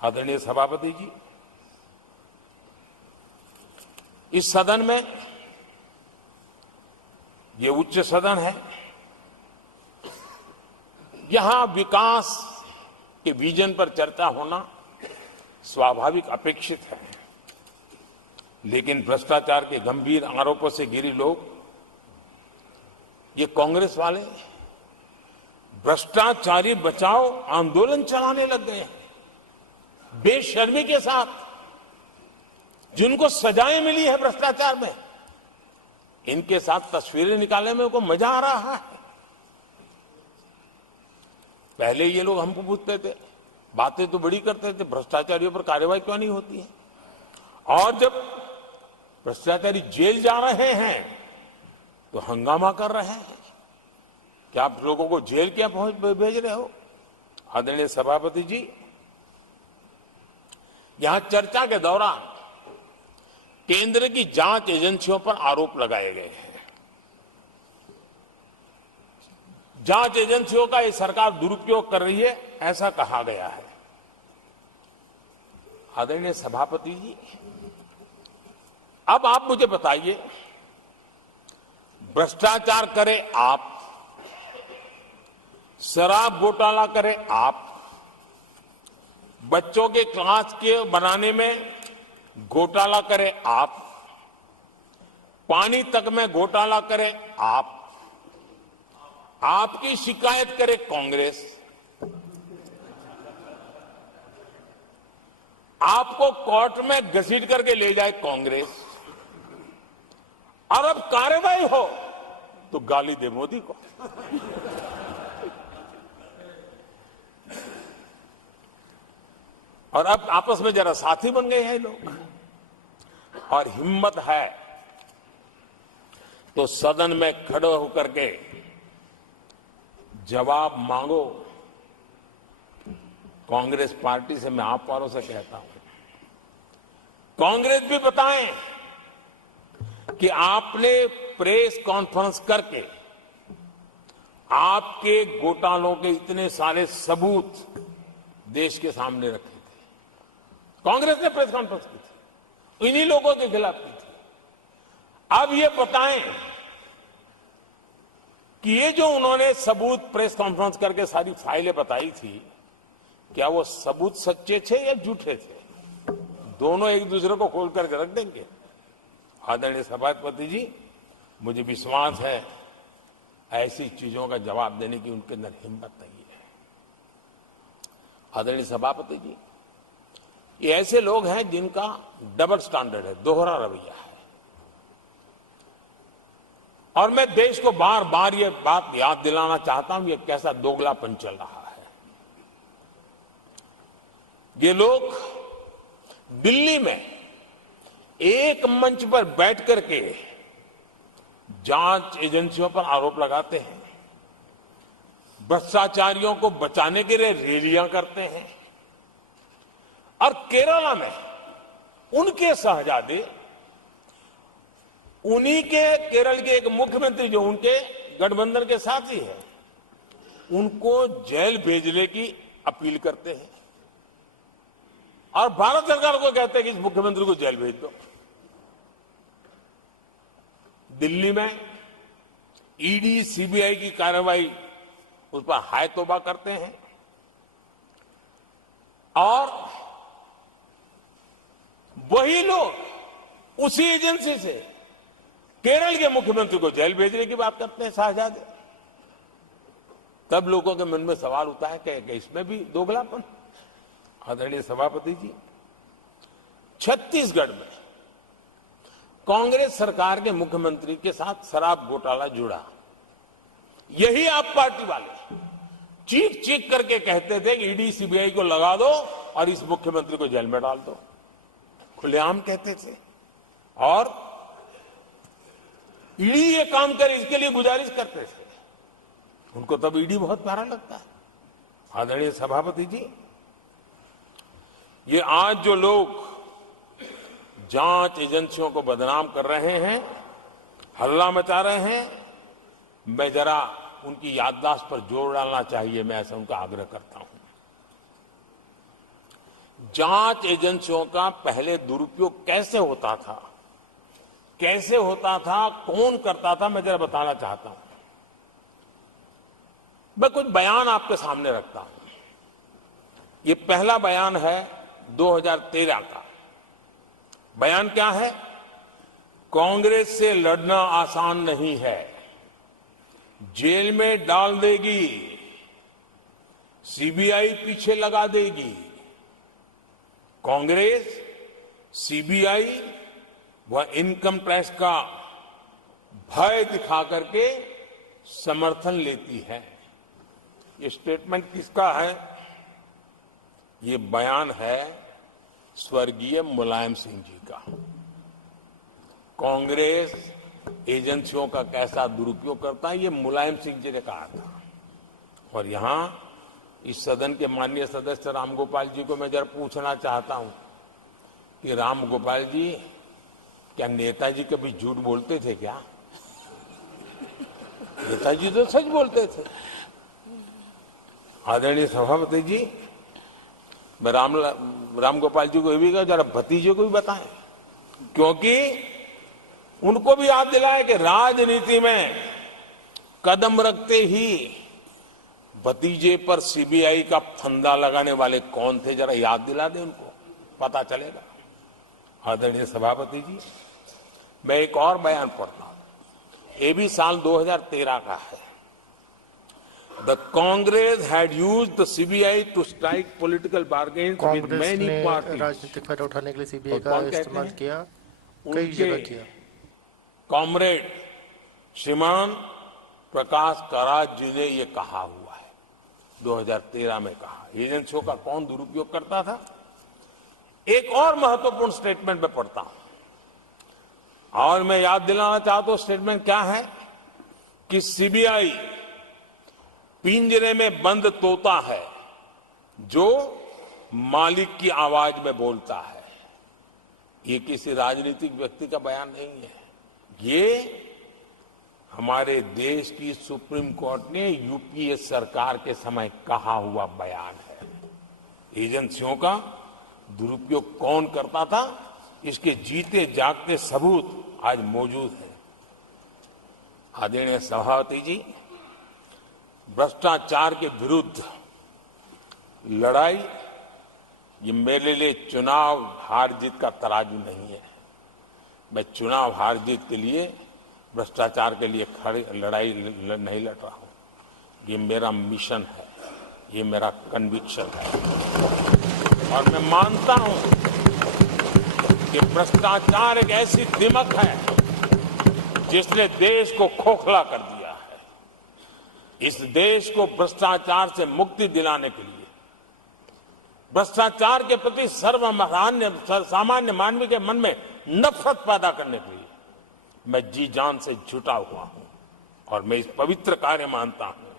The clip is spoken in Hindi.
आदरणीय सभापति जी, इस सदन में, ये उच्च सदन है, यहां विकास के विजन पर चर्चा होना स्वाभाविक अपेक्षित है, लेकिन भ्रष्टाचार के गंभीर आरोपों से घिरे लोग, ये कांग्रेस वाले भ्रष्टाचारी बचाओ आंदोलन चलाने लग गए हैं बेशर्मी के साथ। जिनको सजाएं मिली है भ्रष्टाचार में, इनके साथ तस्वीरें निकालने में उनको मजा आ रहा है। पहले ये लोग हमको पूछते थे, बातें तो बड़ी करते थे, भ्रष्टाचारियों पर कार्रवाई क्यों नहीं होती है? और जब भ्रष्टाचारी जेल जा रहे हैं तो हंगामा कर रहे हैं। क्या आप लोगों को जेल क्या भेज रहे हो? आदरणीय सभापति जी, यहां चर्चा के दौरान केंद्र की जांच एजेंसियों पर आरोप लगाए गए हैं। जांच एजेंसियों का ये सरकार दुरुपयोग कर रही है, ऐसा कहा गया है। आदरणीय सभापति जी, अब आप मुझे बताइए, भ्रष्टाचार करे आप, शराब घोटाला करे आप, बच्चों के क्लास के बनाने में घोटाला करे आप, पानी तक में घोटाला करे आप, आपकी शिकायत करे कांग्रेस, आपको कोर्ट में घसीट करके ले जाए कांग्रेस, और अब कार्रवाई हो तो गाली दे मोदी को। और अब आपस में जरा साथी बन गए हैं लोग। और हिम्मत है तो सदन में खड़े होकर के जवाब मांगो। कांग्रेस पार्टी से मैं आप वालों से कहता हूं, कांग्रेस भी बताएं कि आपने प्रेस कॉन्फ्रेंस करके आपके घोटालों के इतने सारे सबूत देश के सामने रखे थे। कांग्रेस ने प्रेस कॉन्फ्रेंस की थी, इन्हीं लोगों के खिलाफ की थी। अब ये बताएं कि ये जो उन्होंने सबूत प्रेस कॉन्फ्रेंस करके सारी फाइलें बताई थी, क्या वो सबूत सच्चे थे या झूठे थे? दोनों एक दूसरे को खोल करके रख देंगे। आदरणीय सभापति जी, मुझे विश्वास है ऐसी चीजों का जवाब देने की उनके अंदर हिम्मत नहीं है। आदरणीय सभापति जी, ये ऐसे लोग हैं जिनका डबल स्टैंडर्ड है, दोहरा रवैया है। और मैं देश को बार बार ये बात याद दिलाना चाहता हूं, ये कैसा दोगलापन चल रहा है। ये लोग दिल्ली में एक मंच पर बैठ करके जांच एजेंसियों पर आरोप लगाते हैं, भ्रष्टाचारियों को बचाने के लिए रैलियां करते हैं, और केरला में उनके शहजादे, उन्हीं के केरल के एक मुख्यमंत्री जो उनके गठबंधन के साथी है, उनको जेल भेजने की अपील करते हैं, और भारत सरकार को कहते हैं कि इस मुख्यमंत्री को जेल भेज दो। दिल्ली में ईडी सीबीआई की कार्रवाई उस पर हाय तौबा करते हैं, और वही लोग उसी एजेंसी से केरल के मुख्यमंत्री को जेल भेजने की बात करते हैं, शहजादे। तब लोगों के मन में सवाल उठता है कि इसमें भी दोगलापन। आदरणीय सभापति जी, छत्तीसगढ़ में कांग्रेस सरकार के मुख्यमंत्री के साथ शराब घोटाला जुड़ा। यही आप पार्टी वाले चीख चीख करके कहते थे कि ईडी सीबीआई को लगा दो और इस मुख्यमंत्री को जेल में डाल दो, खुलेआम कहते थे। और ईडी ये काम करे इसके लिए गुजारिश करते थे। उनको तब ईडी बहुत प्यारा लगता है। आदरणीय सभापति जी, ये आज जो लोग जांच एजेंसियों को बदनाम कर रहे हैं, हल्ला मचा रहे हैं, मैं जरा उनकी याददाश्त पर जोर डालना चाहिए, मैं ऐसा उनका आग्रह करता हूं। जांच एजेंसियों का पहले दुरुपयोग कैसे होता था, कौन करता था, मैं जरा बताना चाहता हूं। मैं कुछ बयान आपके सामने रखता हूं। ये पहला बयान है 2013 का। बयान क्या है? कांग्रेस से लड़ना आसान नहीं है, जेल में डाल देगी, सीबीआई पीछे लगा देगी। कांग्रेस सीबीआई व इनकम टैक्स का भय दिखा करके समर्थन लेती है। ये स्टेटमेंट किसका है? ये बयान है स्वर्गीय मुलायम सिंह जी का। कांग्रेस एजेंसियों का कैसा दुरुपयोग करता है, ये मुलायम सिंह जी ने कहा था। और यहां इस सदन के माननीय सदस्य रामगोपाल जी को मैं जरा पूछना चाहता हूं कि रामगोपाल जी, क्या नेताजी कभी झूठ बोलते थे क्या? नेताजी तो सच बोलते थे। आदरणीय सभापति जी, मैं रामगोपाल जी को ये भी कहा जरा भतीजे को भी बताएं, क्योंकि उनको भी याद दिलाएं कि राजनीति में कदम रखते ही भतीजे पर सीबीआई का फंदा लगाने वाले कौन थे, जरा याद दिला दें उनको, पता चलेगा। आदरणीय सभापति जी, मैं एक और बयान पढ़ता हूं। ये भी साल 2013 का है। The Congress had used the CBI to strike political bargains with many parties. राजनीतिक फायदा उठाने के लिए सीबीआई का इस्तेमाल किया, कई जगह किया। कॉमरेड श्रीमान प्रकाश करात जी ने ये कहा हुआ है, 2013 में कहा। एजेंसियों का कौन दुरुपयोग करता था? एक और महत्वपूर्ण स्टेटमेंट में पढ़ता हूं और मैं याद दिलाना चाहता हूं स्टेटमेंट क्या है कि सीबीआई पिंजरे में बंद तोता है जो मालिक की आवाज में बोलता है। ये किसी राजनीतिक व्यक्ति का बयान नहीं है, ये हमारे देश की सुप्रीम कोर्ट ने यूपीए सरकार के समय कहा हुआ बयान है। एजेंसियों का दुरुपयोग कौन करता था, इसके जीते जागते सबूत आज मौजूद है। आदरणीय सभापति जी, भ्रष्टाचार के विरुद्ध लड़ाई ये मेरे लिए चुनाव हार जीत का तराजू नहीं है। मैं चुनाव हार जीत के लिए, भ्रष्टाचार के लिए लड़ाई नहीं लड़ रहा हूं। ये मेरा मिशन है, ये मेरा कन्विक्शन है। और मैं मानता हूं कि भ्रष्टाचार एक ऐसी दिमक है जिसने देश को खोखला कर दिया है। इस देश को भ्रष्टाचार से मुक्ति दिलाने के लिए, भ्रष्टाचार के प्रति सामान्य मानवी के मन में नफरत पैदा करने के लिए मैं जी जान से जुटा हुआ हूं और मैं इस पवित्र कार्य मानता हूं